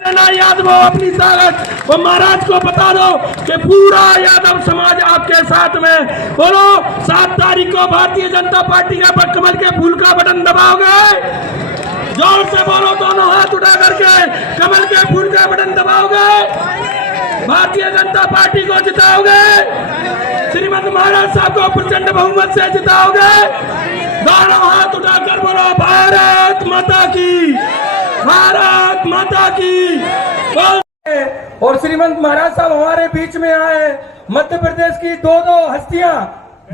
यादव अपनी ताकत और महाराज को बता दो कि पूरा यादव समाज आपके साथ में। बोलो 7 तारीख को भारतीय जनता पार्टी का कमल के फूल का बटन दबाओगे? जोर से बोलो, दोनों हाथ उठा करके कमल के फूल का बटन दबाओगे? भारतीय जनता पार्टी को जिताओगे? श्रीमंत महाराज साहब को प्रचंड बहुमत से जिताओगे? दोनों हाथ उठाकर बोलो भारत माता की, भारत माता की। और श्रीमंत महाराज साहब हमारे बीच में आए, मध्य प्रदेश की दो हस्तियां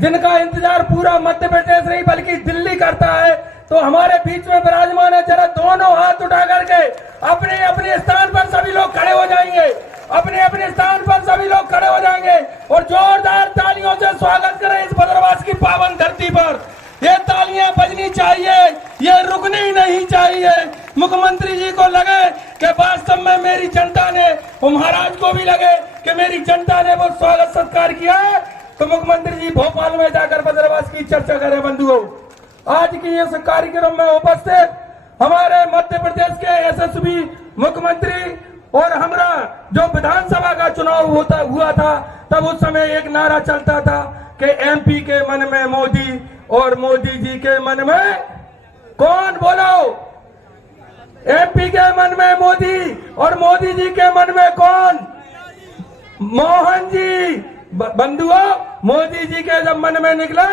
जिनका इंतजार पूरा मध्य प्रदेश नहीं बल्कि दिल्ली करता है, तो हमारे बीच में विराजमान है। जरा दोनों हाथ उठा करके अपने अपने स्थान पर सभी लोग खड़े हो जाएंगे, अपने अपने स्थान पर सभी लोग खड़े हो जाएंगे और जोरदार तालियों से स्वागत करें इस बदरवास की पावन धरती पर। ये तालियां बजनी चाहिए, ये रुकनी नहीं चाहिए। मुख्यमंत्री जी को लगे कि वास्तव में मेरी जनता ने, और महाराज को भी लगे कि मेरी जनता ने वो स्वागत सत्कार किया है, तो मुख्यमंत्री जी भोपाल में जाकर बदरवास की चर्चा करें। बंधुओं, आज की इस कार्यक्रम में उपस्थित हमारे मध्य प्रदेश के यशस्वी मुख्यमंत्री और हमारा जो विधानसभा का चुनाव हुआ था, तब उस समय एक नारा चलता था कि एमपी के मन में मोदी और मोदी जी के मन में कौन? बोलो, एमपी के मन में मोदी और मोदी जी के मन में कौन? मोहन जी। बंधुओं, मोदी जी के जब मन में निकला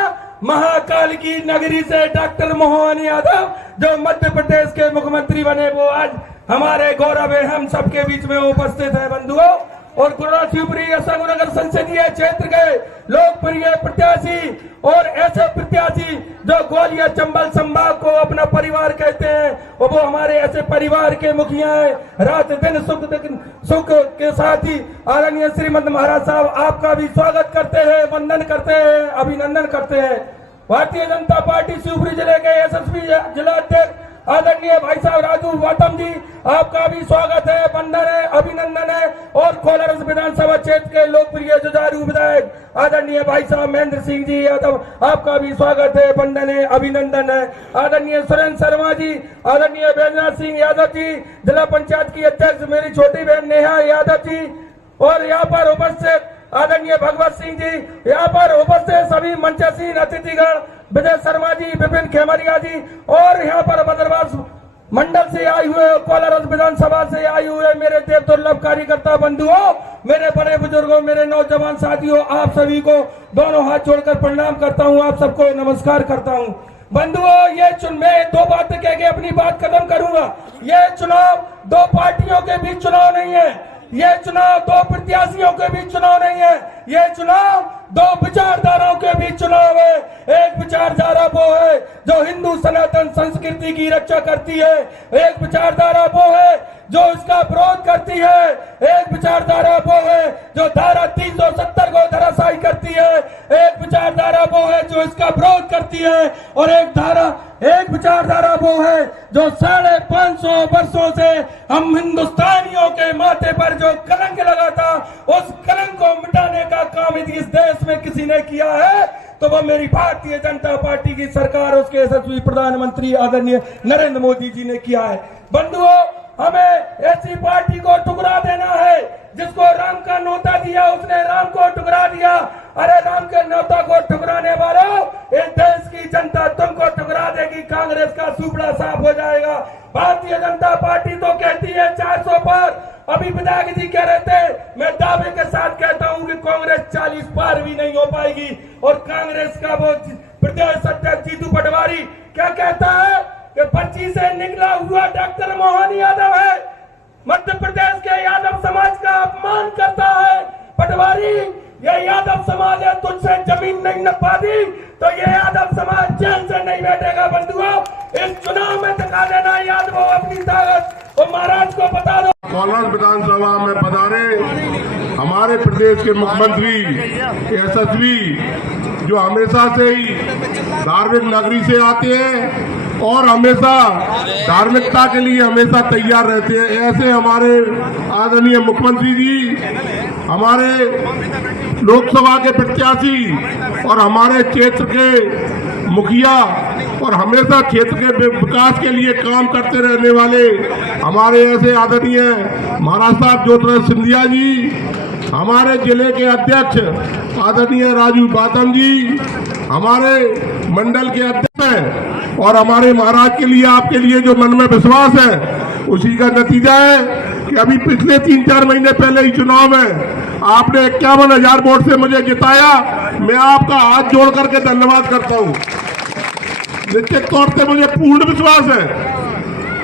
महाकाल की नगरी से डॉक्टर मोहन यादव जो मध्य प्रदेश के मुख्यमंत्री बने, वो आज हमारे गौरव है, हम सबके बीच में उपस्थित है। बंधुओं, और गुरुनाथ शिवपुरी संगनगर संसदीय क्षेत्र के लोकप्रिय प्रत्याशी और ऐसे प्रत्याशी जो ग्वालियर चंबल संभाग को अपना परिवार कहते हैं, और वो हमारे ऐसे परिवार के मुखिया हैं। रात दिन सुख के साथ ही आदरणीय श्रीमंत महाराज साहब आपका भी स्वागत करते हैं, वंदन करते हैं, अभिनंदन करते हैं। भारतीय जनता पार्टी शिवपुरी जिले के यशस्वी जिला अध्यक्ष आदरणीय भाई साहब राजू गौतम जी, आपका भी स्वागत है, वंदन है, अभिनंदन है। और कोलारस विधानसभा क्षेत्र के लोकप्रिय जुझारू विधायक आदरणीय भाई साहब महेंद्र सिंह जी यादव, आपका भी स्वागत है, वंदन है, अभिनंदन है। आदरणीय सुरेंद्र शर्मा जी, आदरणीय बैजनाथ सिंह यादव जी, जिला पंचायत की अध्यक्ष मेरी छोटी बहन नेहा यादव जी, और यहाँ पर उपस्थित आदरणीय भगवत सिंह जी, यहाँ पर उपस्थित सभी मंचासीन अतिथिगण, विजय शर्मा जी, विपिन खेमरिया जी, और यहाँ पर बदरवास मंडल से आए हुए, कोलारस विधानसभा से आए हुए मेरे देव दुर्लभ कार्यकर्ता बंधुओं, मेरे बड़े बुजुर्गों, मेरे नौजवान साथियों, आप सभी को दोनों हाथ जोड़कर प्रणाम करता हूँ, आप सबको नमस्कार करता हूँ। बंधुओं, ये मैं 2 बातें कह के अपनी बात खत्म करूंगा। ये चुनाव 2 पार्टियों के बीच चुनाव नहीं है, ये चुनाव 2 प्रत्याशियों के बीच चुनाव नहीं है, ये चुनाव 2 विचारधाराओं के बीच चुनाव है। एक विचारधारा वो है जो हिंदू सनातन संस्कृति की रक्षा करती है, एक विचारधारा वो है जो इसका विरोध करती है, एक विचारधारा वो है जो धारा 370 को धराशायी करती है, एक विचारधारा वो है जो इसका विरोध करती है, और एक विचारधारा वो है जो 550 वर्षों से हम हिंदुस्तानियों के माथे पर जो कलंक लगा था, उस कलंक को मिटाने का काम इस देश में किसी ने किया है तो वो मेरी भारतीय जनता पार्टी की सरकार, उसके यशस्वी प्रधानमंत्री आदरणीय नरेंद्र मोदी जी ने किया है। बंधुओं, हमें ऐसी पार्टी को टुकड़ा देना है जिसको राम का न्योता दिया उसने राम को टुकड़ा दिया। अरे राम के न्योता को टुकराने वालों, इस देश की जनता तुमको टुकड़ा देगी, कांग्रेस का सुपड़ा साफ हो जाएगा। भारतीय जनता पार्टी तो कहती है 400 पर, अभी विधायक जी कह रहे थे, मैं दावे के साथ कहता हूं कि कांग्रेस 40 पार भी नहीं हो पाएगी। और कांग्रेस का वो प्रदेश अध्यक्ष जीतू पटवारी क्या कहता है कि 25 से निकला हुआ डॉक्टर मोहन यादव है, मध्य प्रदेश के यादव समाज का अपमान करता है। पटवारी, ये यादव समाज है, तुझसे जमीन नहीं नपा दी तो ये यादव समाज चैन से नहीं बैठेगा। बंधुओं, इस चुनाव में दिखा देना यादव अपनी ताकत, और महाराज को बता दो। कोलारस विधानसभा में पधारे हमारे प्रदेश के मुख्यमंत्री यशस्वी, जो हमेशा से ही धार्मिक नगरी से आते हैं और हमेशा धार्मिकता के लिए हमेशा तैयार रहते हैं, ऐसे हमारे आदरणीय मुख्यमंत्री जी, हमारे लोकसभा के प्रत्याशी और हमारे क्षेत्र के मुखिया और हमेशा क्षेत्र के विकास के लिए काम करते रहने वाले हमारे ऐसे आदरणीय महाराज साहब ज्योतिराज सिंधिया जी, हमारे जिले के अध्यक्ष आदरणीय राजू बातम जी, हमारे मंडल के अध्यक्ष हैं, और हमारे महाराज के लिए आपके लिए जो मन में विश्वास है उसी का नतीजा है कि अभी पिछले 3-4 महीने पहले ही चुनाव में आपने 51,000 वोट से मुझे जिताया। मैं आपका हाथ जोड़ करके धन्यवाद करता हूं। निश्चित तौर से मुझे पूर्ण विश्वास है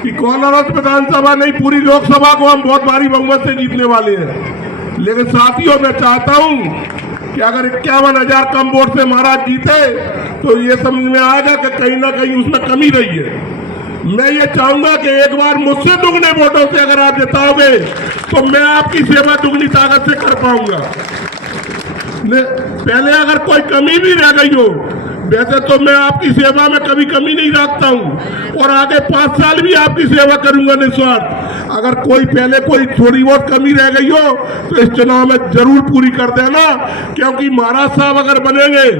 कि कोलारस विधानसभा नहीं, पूरी लोकसभा को हम बहुत भारी बहुमत से जीतने वाले हैं। लेकिन साथियों, मैं चाहता हूं कि अगर 51,000 कम वोट से महाराज जीते तो ये समझ में आएगा कि कहीं ना कहीं उसमें कमी रही है। मैं ये चाहूंगा कि एक बार मुझसे दुगने वोटों से अगर आप जिताओगे तो मैं आपकी सेवा दुगनी ताकत से कर पाऊंगा। पहले अगर कोई कमी भी रह गई हो, वैसे तो मैं आपकी सेवा में कभी कमी नहीं रखता हूं और आगे 5 साल भी आपकी सेवा करूंगा निस्वार्थ। अगर कोई पहले कोई थोड़ी बहुत कमी रह गई हो तो इस चुनाव में जरूर पूरी कर देना, क्योंकि महाराज साहब अगर बनेंगे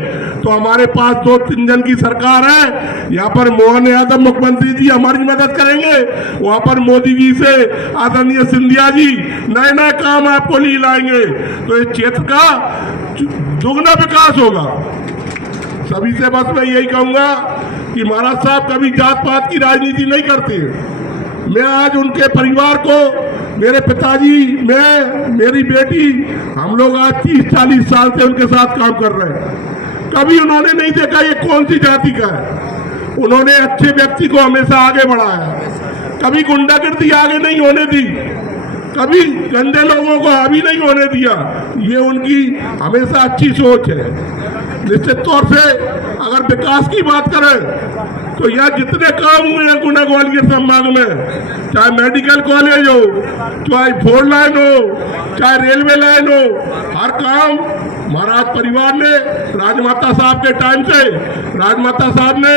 तो हमारे पास 2-3 जन की सरकार है। यहाँ पर मोहन यादव मुख्यमंत्री जी हमारी मदद करेंगे, वहां पर मोदी जी से आदरणीय सिंधिया जी नए नए काम आपको लिए लाएंगे, तो इस क्षेत्र का दुगना विकास होगा। सभी से बस मैं यही कहूंगा कि महाराज साहब कभी जात पात की राजनीति नहीं करते। मैं आज उनके परिवार को, मेरे पिताजी, मैं, मेरी बेटी, हम लोग आज 30-40 साल से उनके साथ काम कर रहे हैं। कभी उन्होंने नहीं देखा ये कौन सी जाति का है। उन्होंने अच्छे व्यक्ति को हमेशा आगे बढ़ाया, कभी गुंडागर्दी आगे नहीं होने दी, कभी गंदे लोगों को हावी नहीं होने दिया। ये उनकी हमेशा अच्छी सोच है। निश्चित तौर से अगर विकास की बात करें तो यहाँ जितने काम हुए हैं गुना ग्वालियर संभाग में, चाहे मेडिकल कॉलेज हो, चाहे 4 लाइन हो, चाहे रेलवे लाइन हो, हर काम महाराज परिवार ने, राजमाता साहब के टाइम से, राजमाता साहब ने,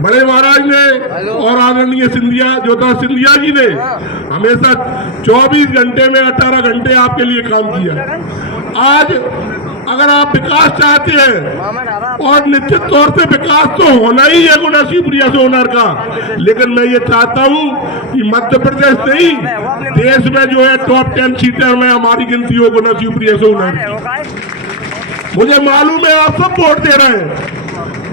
बड़े महाराज ने और आदरणीय सिंधिया, ज्योतिराज सिंधिया जी ने हमेशा 24 घंटे में 18 घंटे आपके लिए काम किया। आज अगर आप विकास चाहते हैं, और निश्चित तौर से विकास तो होना ही है गुना शिवप्रिया सोनार का, लेकिन मैं ये चाहता हूं कि मध्य प्रदेश नहीं, देश में जो है टॉप 10 सीटर में हमारी गिनती हो गुना शिवप्रिया सोनार। मुझे मालूम है आप सब वोट दे रहे हैं,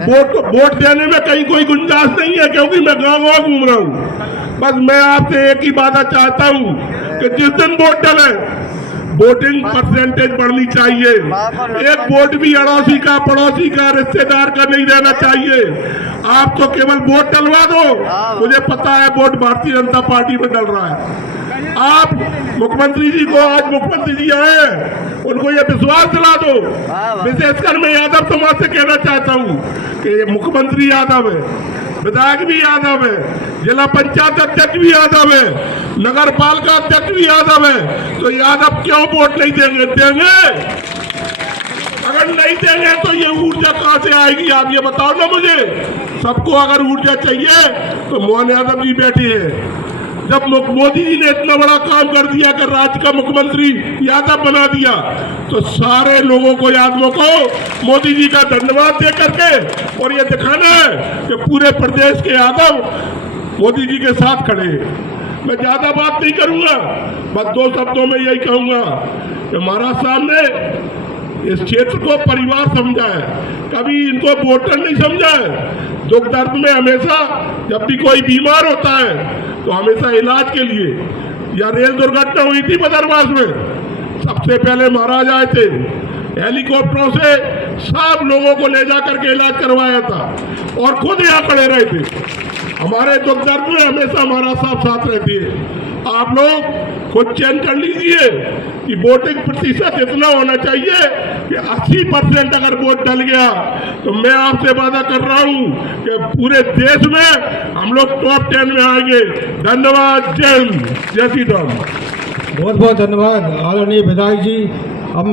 वोट देने में कहीं कोई गुंजाइश नहीं है, क्योंकि मैं गाँव घूम रहा हूँ। बस मैं आपसे एक ही बात चाहता हूँ कि जिस दिन वोट डाले वोटिंग परसेंटेज बढ़नी चाहिए। एक वोट भी अड़ोसी का, पड़ोसी का, रिश्तेदार का नहीं रहना चाहिए। आप तो केवल वोट डलवा दो, मुझे पता है वोट भारतीय जनता पार्टी में डल रहा है। आप मुख्यमंत्री जी को, आज मुख्यमंत्री जी आए, उनको ये विश्वास दिला दो। विशेषकर मैं यादव समाज से कहना चाहता हूँ कि ये मुख्यमंत्री यादव है, विधायक भी यादव है, जिला पंचायत अध्यक्ष भी यादव है, नगर पालिका अध्यक्ष भी यादव है, तो यादव क्यों वोट नहीं देंगे? अगर नहीं देंगे तो ये ऊर्जा कहां से आएगी? आप ये बताओ ना मुझे। सबको अगर ऊर्जा चाहिए तो मोहन यादव जी बैठे हैं। जब मोदी जी ने इतना बड़ा काम कर दिया कि राज्य का मुख्यमंत्री यादव बना दिया, तो सारे लोगों को, यादवों को मोदी जी का धन्यवाद दे करके और ये दिखाना है कि पूरे प्रदेश के यादव मोदी जी के साथ खड़े हैं। मैं ज्यादा बात नहीं करूंगा, बस 2 शब्दों में यही कहूंगा कि महाराज साहब ने इस क्षेत्र को परिवार समझा है, कभी इनको वोटर नहीं समझा है। दुख दर्द में हमेशा, जब भी कोई बीमार होता है तो हमेशा इलाज के लिए, या रेल दुर्घटना हुई थी बदरवास में, सबसे पहले महाराज आए थे, हेलीकॉप्टरों से सब लोगों को ले जाकर के इलाज करवाया था और खुद यहाँ खड़े रहे थे। हमारे दुख दर्द में हमेशा महाराज साहब साथ रहते हैं। आप लोग खुद चयन कर लीजिए कि वोटिंग प्रतिशत इतना होना चाहिए कि 80% अगर वोट डल गया तो मैं आपसे वादा कर रहा हूं कि पूरे देश में हम लोग टॉप 10 में आएंगे। धन्यवाद। जय हिंद, जय श्री राम। बहुत बहुत धन्यवाद आदरणीय विधायक जी।